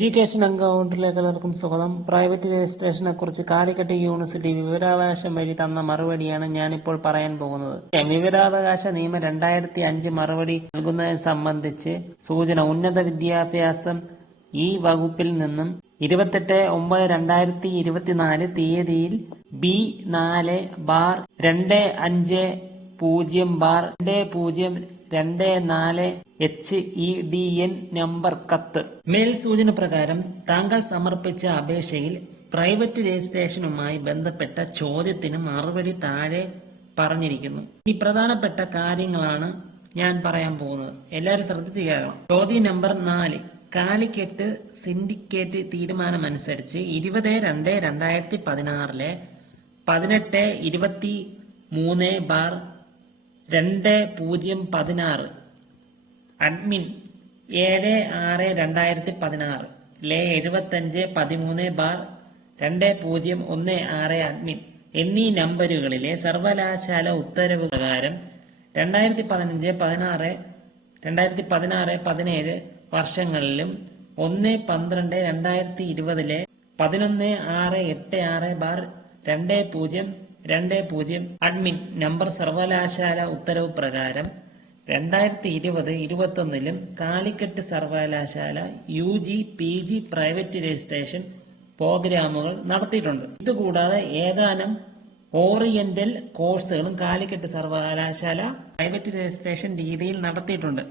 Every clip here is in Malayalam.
എഡ്യൂക്കേഷൻ അക്കൗണ്ടിലേക്ക് എല്ലാവർക്കും സ്വാഗതം. പ്രൈവറ്റ് രജിസ്ട്രേഷനെ കുറിച്ച് കാലിക്കറ്റ് യൂണിവേഴ്സിറ്റി വിവരാവകാശം വഴി തന്ന മറുപടിയാണ് ഞാനിപ്പോൾ പറയാൻ പോകുന്നത്. വിവരാവകാശ നിയമം 2005 മറുപടി നൽകുന്നതിനെ സംബന്ധിച്ച് സൂചന. ഉന്നത വിദ്യാഭ്യാസം ഈ വകുപ്പിൽ നിന്നും 28/9/2024 തീയതിയിൽ B4-25/2024 HEDN നമ്പർ കത്ത് മേൽ സൂചന പ്രകാരം താങ്കൾ സമർപ്പിച്ച അപേക്ഷയിൽ പ്രൈവറ്റ് രജിസ്ട്രേഷനുമായി ബന്ധപ്പെട്ട ചോദ്യത്തിന് മറുപടി താഴെ പറഞ്ഞിരിക്കുന്നു. ഈ പ്രധാനപ്പെട്ട കാര്യങ്ങളാണ് ഞാൻ പറയാൻ പോകുന്നത്. എല്ലാവരും ശ്രദ്ധിച്ചു കേൾക്കണം. ചോദ്യം നമ്പർ 4. കാലിക്കറ്റ് സിൻഡിക്കേറ്റ് തീരുമാനമനുസരിച്ച് 20/2/2016 18-23/2016 അഡ്മിൻ 7/6/2016 75-13/2016 അഡ്മിൻ എന്നീ നമ്പറുകളിലെ സർവകലാശാല ഉത്തരവ് പ്രകാരം 2015-16 വർഷങ്ങളിലും 1/12/2020 11/6/86/2020 അഡ്മിൻ നമ്പർ സർവകലാശാല ഉത്തരവ് പ്രകാരം 2020-21 കാലിക്കറ്റ് സർവകലാശാല UG PG പ്രൈവറ്റ് രജിസ്ട്രേഷൻ പ്രോഗ്രാമുകൾ നടത്തിയിട്ടുണ്ട്. ഇതുകൂടാതെ ഏതാനും ഓറിയന്റൽ കോഴ്സുകളും കാലിക്കറ്റ് സർവകലാശാല പ്രൈവറ്റ് രജിസ്ട്രേഷൻ രീതിയിൽ നടത്തിയിട്ടുണ്ട്.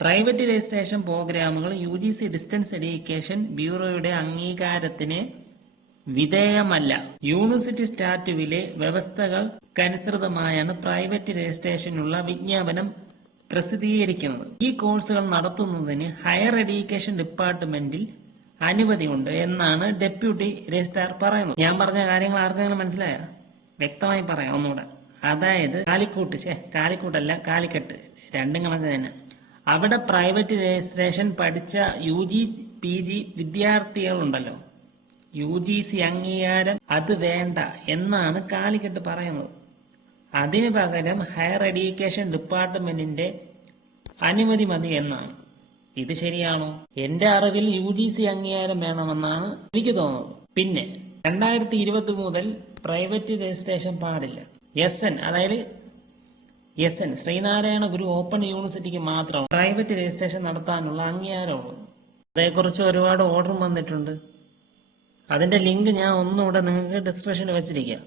പ്രൈവറ്റ് രജിസ്ട്രേഷൻ പ്രോഗ്രാമുകൾ UGC ഡിസ്റ്റൻസ് എഡ്യൂക്കേഷൻ ബ്യൂറോയുടെ അംഗീകാരത്തിന് വിധേയമല്ല. യൂണിവേഴ്സിറ്റി സ്റ്റാറ്റ്യൂട്ടിലെ വ്യവസ്ഥകൾക്കനുസൃതമായാണ് പ്രൈവറ്റ് രജിസ്ട്രേഷനുള്ള വിജ്ഞാപനം പ്രസിദ്ധീകരിക്കുന്നത്. ഈ കോഴ്സുകൾ നടത്തുന്നതിന് ഹയർ എഡ്യൂക്കേഷൻ ഡിപ്പാർട്ട്മെന്റിൽ അനുമതിയുണ്ട് എന്നാണ് ഡെപ്യൂട്ടി രജിസ്ട്രാർ പറയുന്നത്. ഞാൻ പറഞ്ഞ കാര്യങ്ങൾ ആർക്കെങ്കിലും മനസ്സിലായ? വ്യക്തമായി പറയാം ഒന്നുകൂടെ. അതായത് കാലിക്കറ്റ് രണ്ടും കണക്ക് തന്നെ. അവിടെ പ്രൈവറ്റ് രജിസ്ട്രേഷൻ പഠിച്ച UG PG വിദ്യാർത്ഥികളുണ്ടല്ലോ, UGC അംഗീകാരം അത് വേണ്ട എന്നാണ് കാലിക്കറ്റ് പറയുന്നത്. അതിനു പകരം ഹയർ എഡ്യൂക്കേഷൻ ഡിപ്പാർട്ട്മെന്റിന്റെ അനുമതി മതി എന്നാണ്. ഇത് ശരിയാണോ? എന്റെ അറിവിൽ UGC അംഗീകാരം വേണമെന്നാണ് എനിക്ക് തോന്നുന്നത്. പിന്നെ 2020 മുതൽ പ്രൈവറ്റ് രജിസ്ട്രേഷൻ പാടില്ല. അതായത് ശ്രീനാരായണ ഗുരു ഓപ്പൺ യൂണിവേഴ്സിറ്റിക്ക് മാത്രം പ്രൈവറ്റ് രജിസ്ട്രേഷൻ നടത്താനുള്ള അംഗീകാരമുള്ളൂ. അതേക്കുറിച്ച് ഒരുപാട് ഓർഡർ വന്നിട്ടുണ്ട്. അതിന്റെ ലിങ്ക് ഞാൻ ഒന്നുകൂടെ നിങ്ങൾക്ക് ഡിസ്ക്രിപ്ഷനിൽ വെച്ചിരിക്കുക.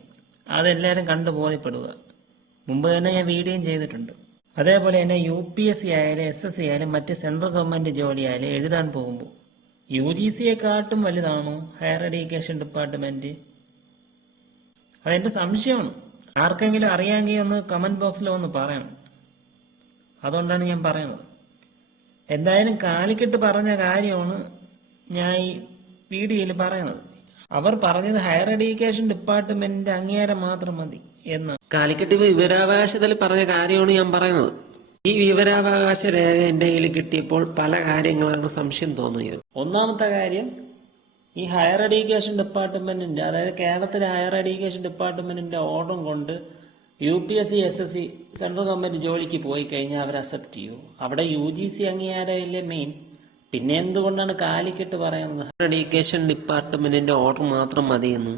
അതെല്ലാവരും കണ്ടു ബോധ്യപ്പെടുക. മുമ്പ് തന്നെ ഞാൻ വീഡിയോയും ചെയ്തിട്ടുണ്ട്. അതേപോലെ തന്നെ UPSC ആയാലും SSC ആയാലും മറ്റ് സെൻട്രൽ ഗവൺമെന്റ് ജോലി ആയാലും എഴുതാൻ പോകുമ്പോൾ UGCയെക്കാട്ടും വലുതാണോ ഹയർ എഡ്യൂക്കേഷൻ ഡിപ്പാർട്ട്മെന്റ്? അതെന്റെ സംശയമാണ്. ആർക്കെങ്കിലും അറിയാമെങ്കിൽ ഒന്ന് കമന്റ് ബോക്സിൽ ഒന്ന് പറയണം. അതുകൊണ്ടാണ് ഞാൻ പറയുന്നത്. എന്തായാലും കാലിക്കറ്റ് പറഞ്ഞ കാര്യമാണ് ഞാൻ ഈ വീഡിയോയിൽ പറയുന്നത്. അവർ പറഞ്ഞത് ഹയർ എഡ്യൂക്കേഷൻ ഡിപ്പാർട്ട്മെന്റിന്റെ അംഗീകാരം മാത്രം മതി എന്നാണ്. കാലിക്കറ്റ് വിവരാവകാശത്തിൽ പറഞ്ഞ കാര്യമാണ് ഞാൻ പറയുന്നത്. ഈ വിവരാവകാശ രേഖ എന്റെ കയ്യിൽ കിട്ടിയപ്പോൾ പല കാര്യങ്ങളാണ് സംശയം തോന്നിയത്. ഒന്നാമത്തെ കാര്യം, ഈ ഹയർ എഡ്യൂക്കേഷൻ ഡിപ്പാർട്ട്മെന്റിന്റെ, അതായത് കേരളത്തിലെ ഹയർ എഡ്യൂക്കേഷൻ ഡിപ്പാർട്ട്മെന്റിന്റെ ഓർഡർ കൊണ്ട് UPSC SSC സെൻട്രൽ ഗവൺമെന്റ് ജോലിക്ക് പോയി കഴിഞ്ഞാൽ അവർ അക്സെപ്റ്റ് ചെയ്യൂ. അവിടെ UGC അംഗീകാരമില്ലേ മെയിൻ. പിന്നെ എന്തുകൊണ്ടാണ് കാലിക്കറ്റ് പറയുന്നത് ഹയർ എഡ്യൂക്കേഷൻ ഡിപ്പാർട്ട്മെന്റിന്റെ ഓർഡർ മാത്രം മതിയെന്ന്?